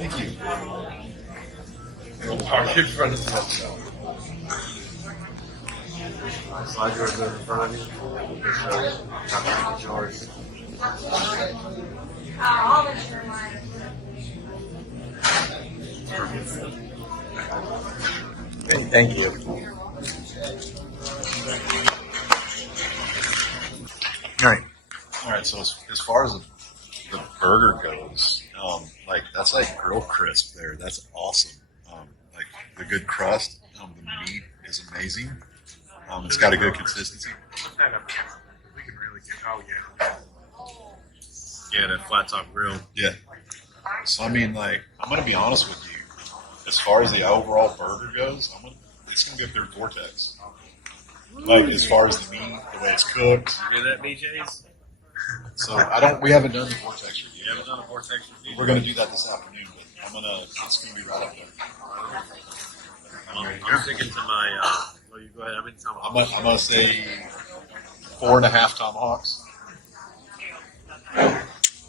Thank you. Park in front of the hotel. Slide yours in front of you. Yours. Great, thank you. All right. So as far as the burger goes, that's like grill crisp there. That's awesome. Like the good crust, the meat is amazing. It's got a good consistency. We can really get. Oh yeah. Yeah, that flat top grill. Yeah. So I mean, like, I'm gonna be honest with you. As far as the overall burger goes, it's gonna go through Vortex. Like as far as the meat, the way it's cooked. You hear that, BJ's? So we haven't done the Vortex review. You haven't done a vortex review? We're gonna do that this afternoon, but it's gonna be right up there. I'm sticking to my. Well, you go ahead. I'm gonna say 4.5 tomahawks.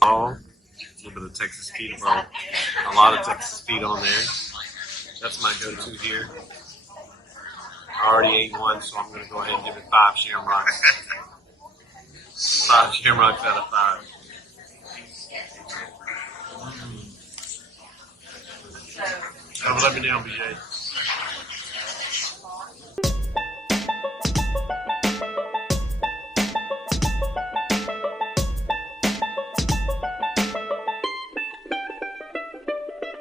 Oh, a little bit of Texas feet, bro. A lot of Texas feet on there. That's my go-to here. I already ate one, so I'm going to go ahead and give it 5 shamrocks. 5 shamrocks out of 5. Let me know, BJ.